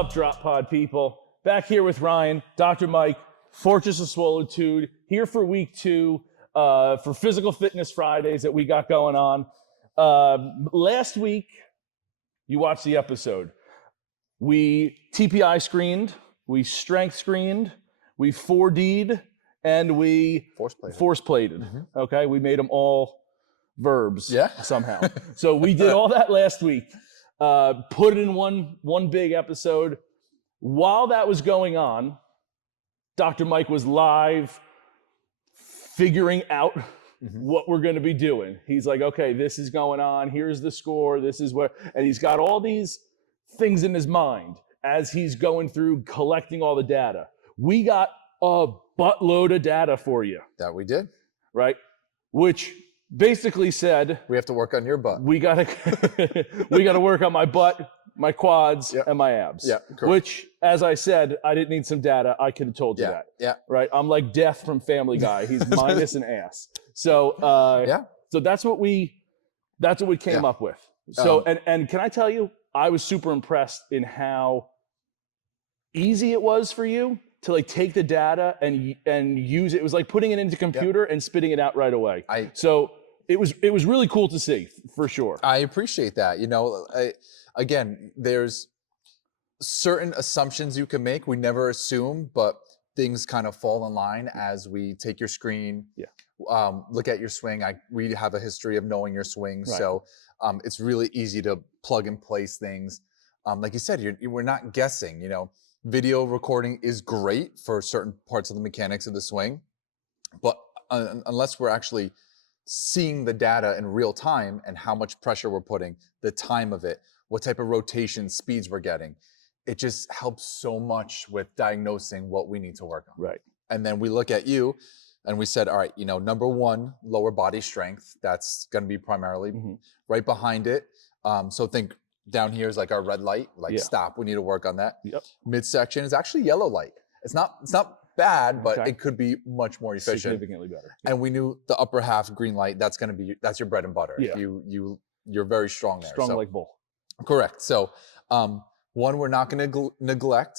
up, Drop Pod people? Back here with Ryan, Dr. Mike, Fortress of Swollitude, here for week 2 for Physical Fitness Fridays that we got going on. Last week, you watched the episode. We TPI screened, we strength screened, we 4D'd, and we force plated. Okay, we made them all verbs somehow. So we did all that last week. Put it in one big episode. While that was going on, Dr. Mike was live figuring out what we're going to be doing. He's like, okay, this is going on. Here's the score. This is what, and he's got all these things in his mind as he's going through collecting all the data. We got a buttload of data for you. That we did. Right? Which basically said, we have to work on your butt. We gotta work on my butt, my quads, and my abs. Yeah, correct. Which, as I said, I didn't need some data. I could have told you that. Yeah. Right? I'm like Death from Family Guy. He's minus an ass. So so that's what we came up with. So and can I tell you, I was super impressed in how easy it was for you to like take the data and use it. It was like putting it into a computer and spitting it out right away. So it was really cool to see, for sure. I appreciate that. You know, again, there's certain assumptions you can make. We never assume, but things kind of fall in line as we take your screen, look at your swing. We have a history of knowing your swing, so it's really easy to plug and place things. Like you said, we're not guessing. You know, video recording is great for certain parts of the mechanics of the swing, but unless we're actually seeing the data in real time and how much pressure we're putting, the time of it, what type of rotation speeds we're getting, it just helps so much with diagnosing what we need to work on. Right. And then we look at you and we said, all right, you know, number 1, lower body strength. That's going to be primarily right behind it. So think down here is like our red light, stop. We need to work on that. Midsection is actually yellow light. It's not bad, but it could be much more efficient. Significantly better. And we knew the upper half green light, that's your bread and butter. Yeah. You're very strong there. Strong like bull. Correct. So one, we're not going to neglect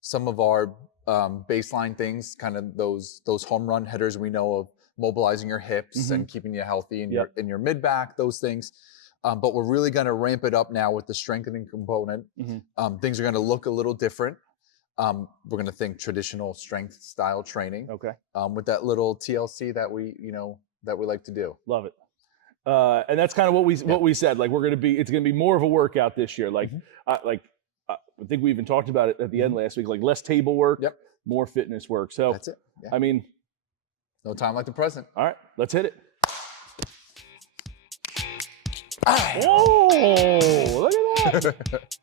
some of our baseline things, kind of those home run hitters we know of, mobilizing your hips and keeping you healthy in your mid back, those things. But we're really going to ramp it up now with the strengthening component. Things are going to look a little different. We're going to think traditional strength style training. Okay. With that little TLC that we like to do. Love it. And that's kind of what we said. Like it's going to be more of a workout this year. Like I think we even talked about it at the end last week. Like less table work, more fitness work. So that's it. Yeah. I mean, no time like the present. All right, let's hit it. Oh, look at that.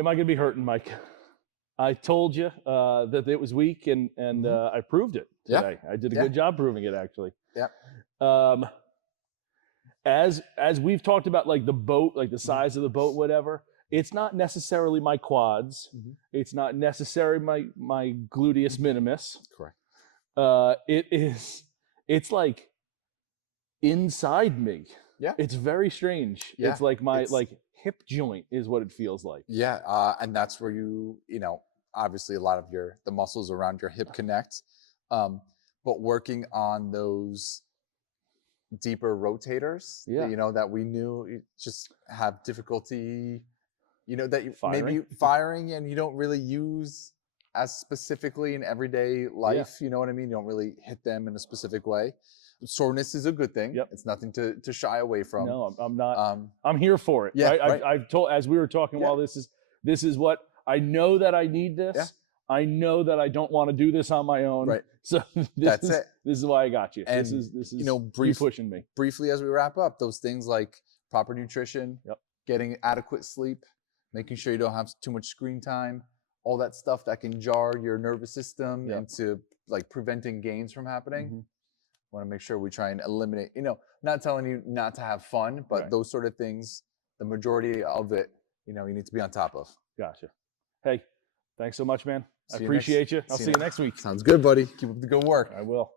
Am I going to be hurting, Mike? I told you that it was weak, and I proved it today. I did a good job proving it, actually. Yeah. As we've talked about, like the boat, like the size of the boat, whatever. It's not necessarily my quads. It's not necessarily my gluteus minimus. Correct. It's like inside me. Yeah. It's very strange. Yeah. It's like my like hip joint is what it feels like. Yeah. And that's where you know, obviously a lot of the muscles around your hip connect. But working on those deeper rotators, you know, that we knew you just have difficulty, you know, that you maybe firing and you don't really use as specifically in everyday life. You know what I mean? You don't really hit them in a specific way. Soreness is a good thing. It's nothing to shy away from. No, I'm not. I'm here for it. Yeah, right? I've told, as we were talking, while this is what I know, that I need this. Yeah. I know that I don't want to do this on my own. Right. So this is why I got you. And this is you know, you pushing me. Briefly as we wrap up, those things like proper nutrition, getting adequate sleep, making sure you don't have too much screen time, all that stuff that can jar your nervous system into like preventing gains from happening. Want to make sure we try and eliminate, you know, not telling you not to have fun, but those sort of things, the majority of it, you know, you need to be on top of. Gotcha. Hey, thanks so much, man. I appreciate you. I'll see you next week. Sounds good, buddy. Keep up the good work. I will.